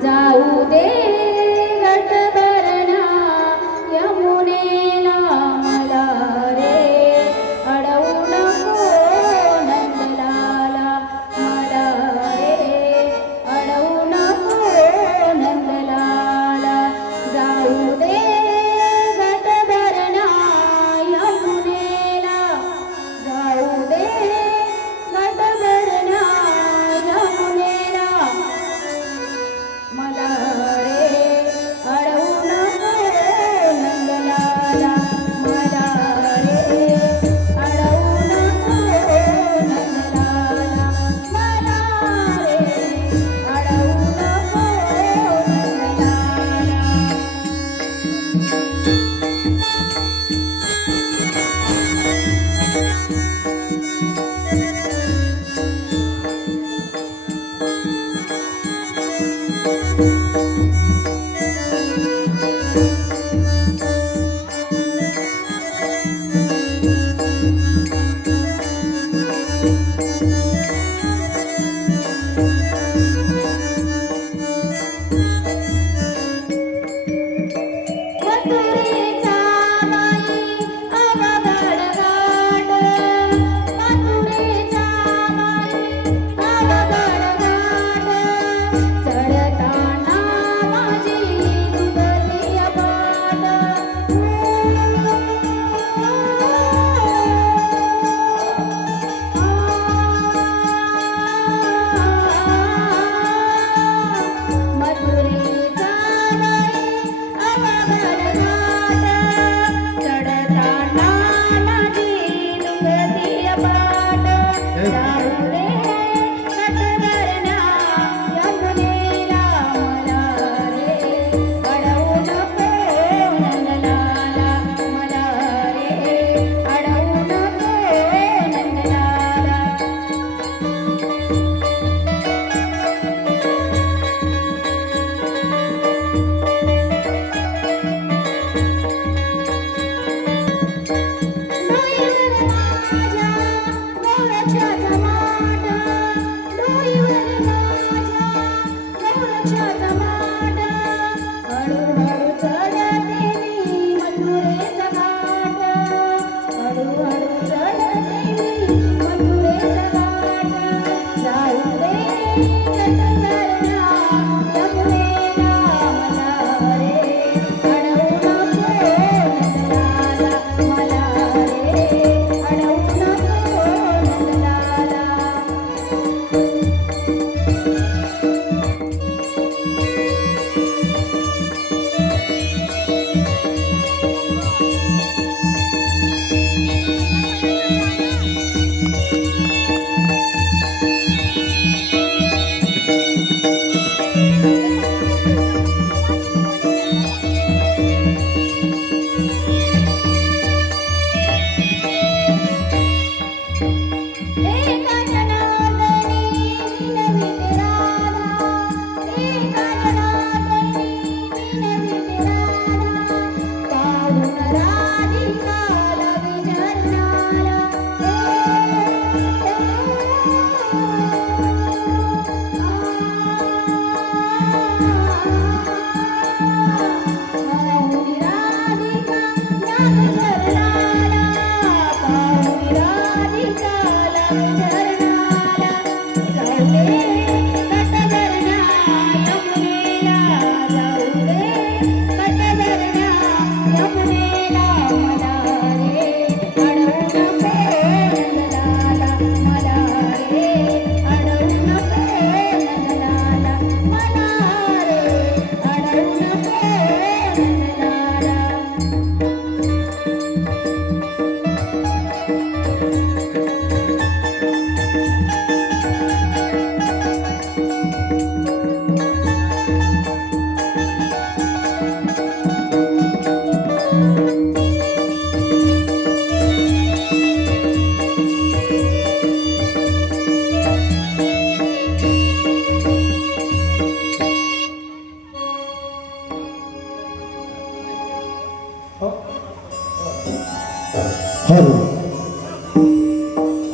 자우대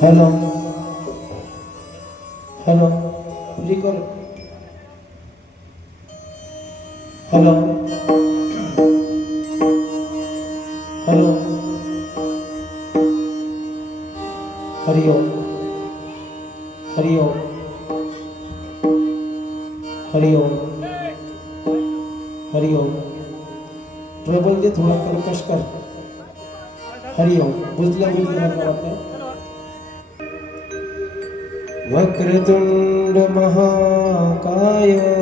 hello hello record hello hello Hari Om Hari Om Hari Om Hari Om trouble दे थोडा कर्कश कर हरि ओम बुजल्या बुजल्या वाटतं વક્રતુંડ મહાકાય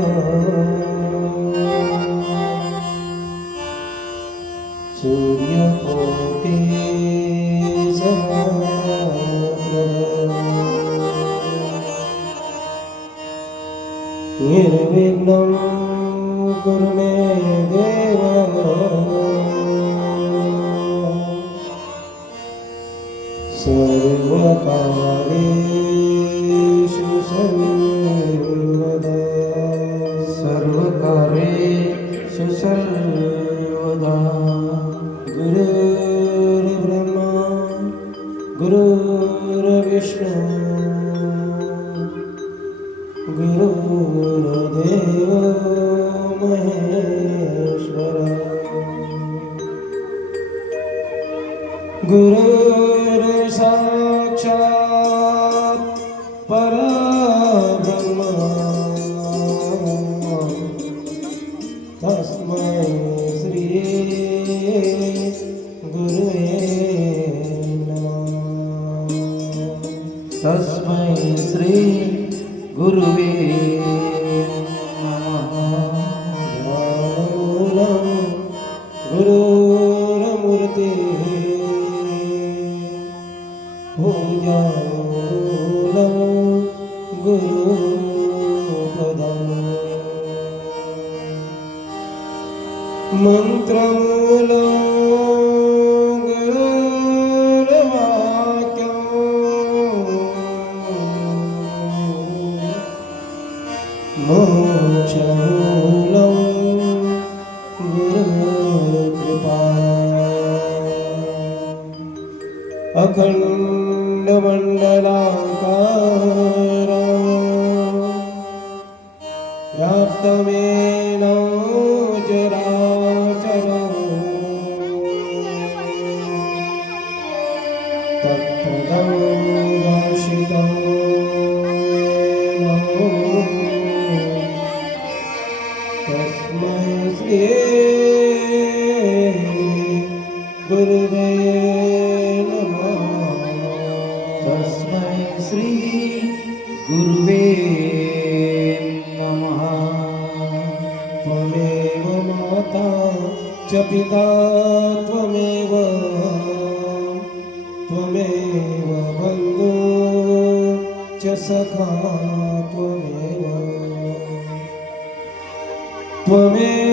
સૂર્ય ઓ गुरुर्विष्णु गुरुर्देव अखण्डमण्डलाकार माता च पिता त्वमेव त्वमेव बन्धु च सखा त्वमेव। त्वमेव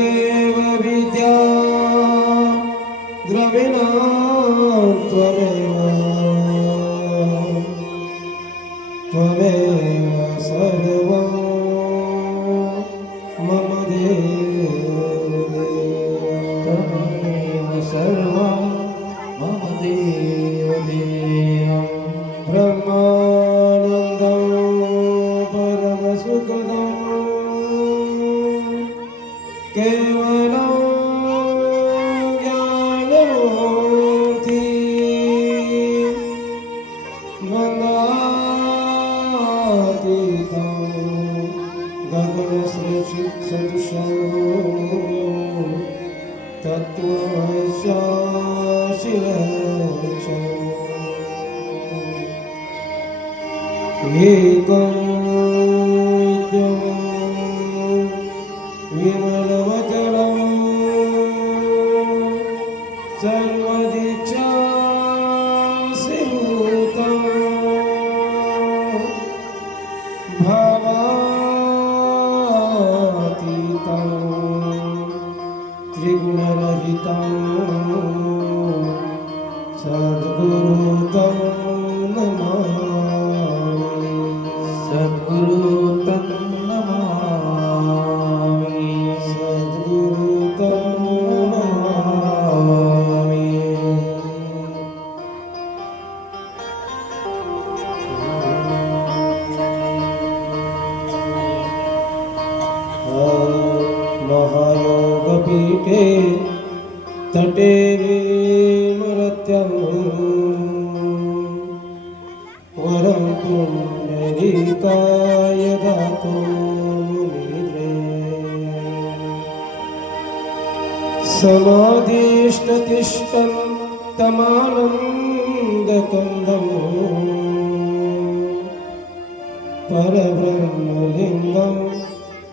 परब्रह्मलिङ्गं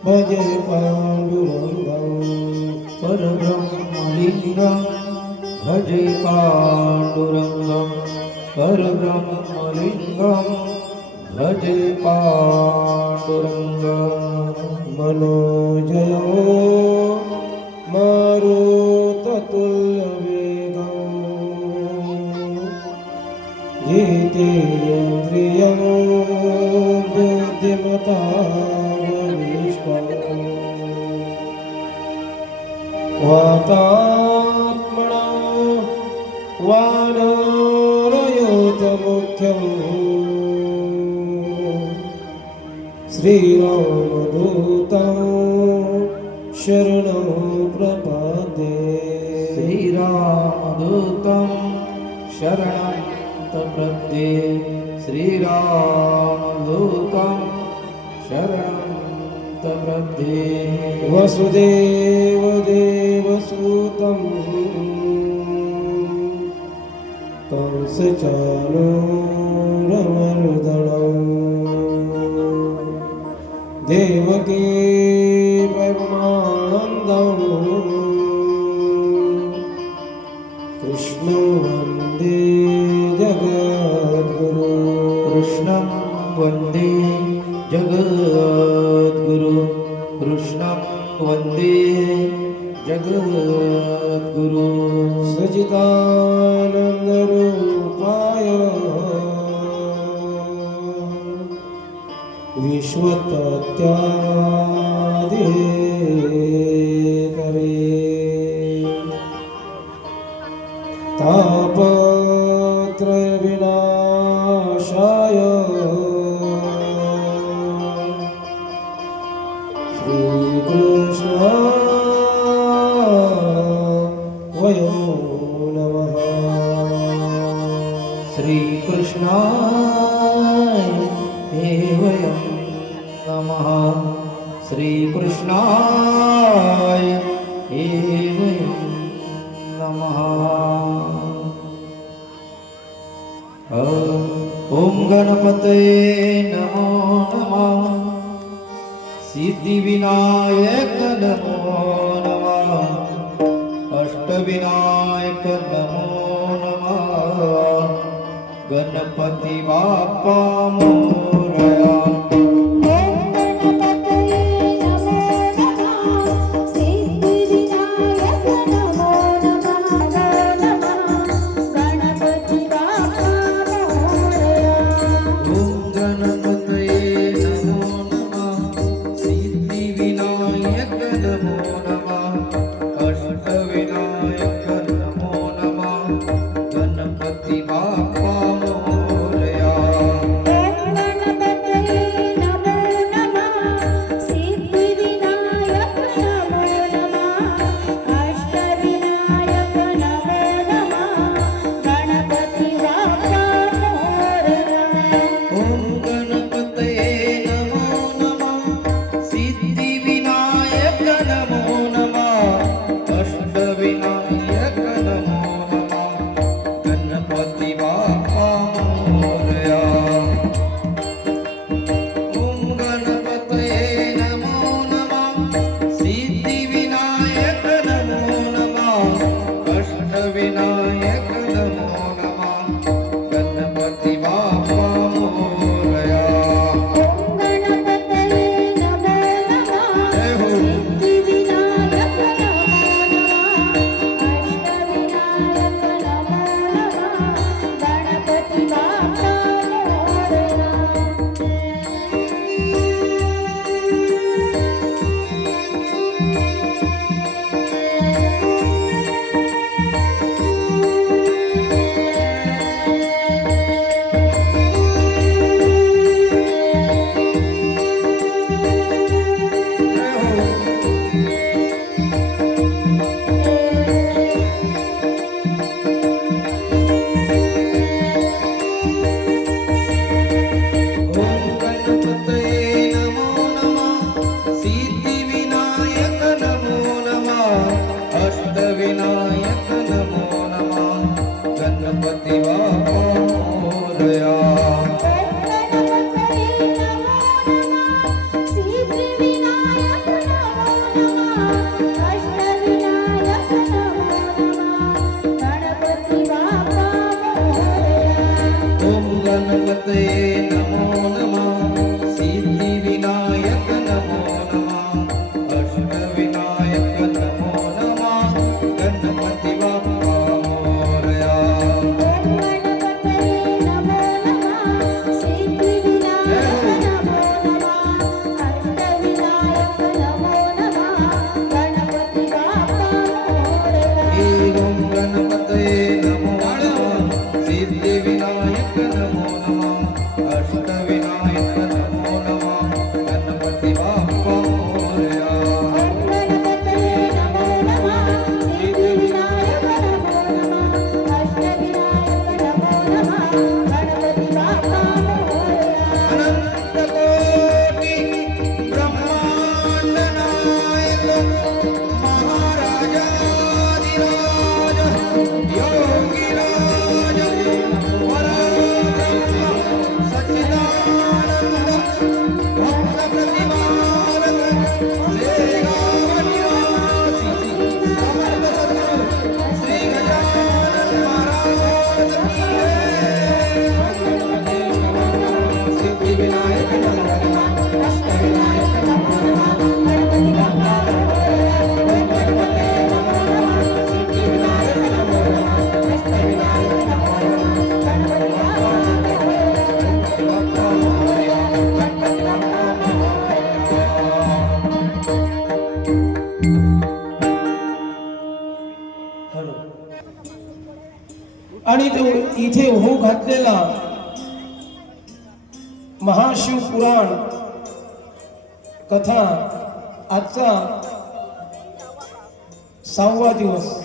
भजे पाण्डुरङ्गम्। परब्रह्मलिङ्गं भजे पाण्डुरङ्गं परब्रह्मलिङ्गं भजे पाण्डुरङ्गम्। मनोजयो मारुततुल्यवेगम्। जितेन्द्रियं वातात्मना वानरयोतमुख्यम् श्रीरामदूतं शरणं प्रपदे श्रीरामदूतं शरणं प्रपद्ये श्रीरामदूतं वसुदेवदेवसूतं कंसचाणूरमर्दनम् देवकी वन्दे जगद्गुरु। सजितानन्दरूपाय विश्वतत्यादिकरे ताप श्रीकृष्णाय हे वयं नमः ॐ गणपतये नमो नमः सिद्धिविनायक नमो नमः अष्टविनायक नमो नमः गणपती बाप्पा मोरया Música आणि इथे होऊ घातलेला महाशिव पुराण कथा आजचा सहावा दिवस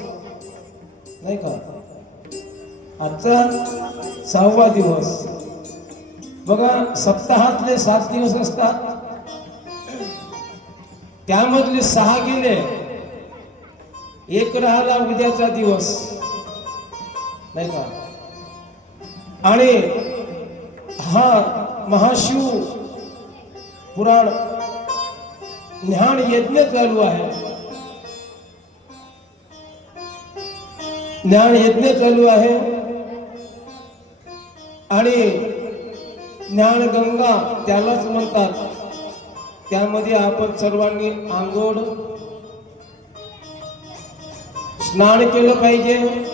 नाही का? आजचा सहावा दिवस. बघा सप्ताहातले सात दिवस असतात. त्यामधले सहा गेले. एक राहिला उद्याचा दिवस. नाही का? आणि हा महाशिव पुराण ज्ञान यज्ञ चालू आहे. ज्ञान यज्ञ चालू आहे. आणि ज्ञानगंगा त्यालाच म्हणतात. त्यामध्ये आपण सर्वांनी आंघोळ स्नान केलं पाहिजे.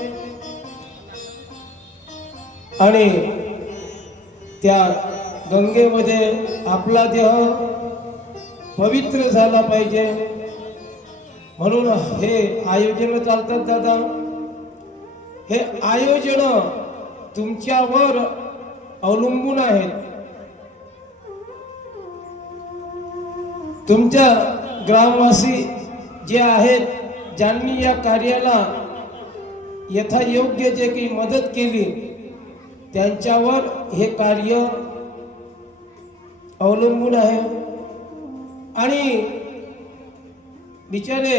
आणि त्या गंगेमध्ये आपला देह पवित्र झाला पाहिजे. म्हणून हे आयोजन चालतात दादा. हे आयोजन तुमच्यावर अवलंबून आहेत. तुमच्या ग्रामवासी जे आहेत ज्यांनी या कार्याला यथायोग्य जे काही मदत केली त्यांच्यावर हे कार्य अवलंबून आहे. आणि बिचारे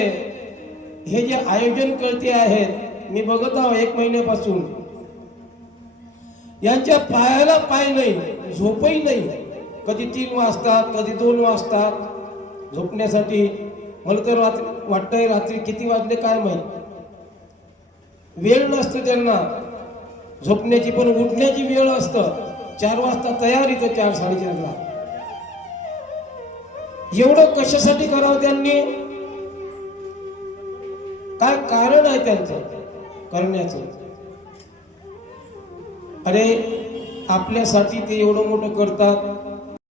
हे जे आयोजन करते आहेत मी बघत आहो एक महिन्यापासून यांच्या पायाला पाय नाही झोपही नाही. कधी तीन वाजतात कधी दोन वाजतात झोपण्यासाठी मला तर रात्री वाटतंय रात्री किती वाजले काय माहीत. वेळ नसतो त्यांना. झोपण्याची पण उठण्याची वेळ असतं. चार वाजता तयार इथं चार साडेचारला. एवढं कशासाठी करावं त्यांनी? काय कारण आहे त्यांचं? करण्याचं. अरे आपल्यासाठी ते एवढं मोठं करतात.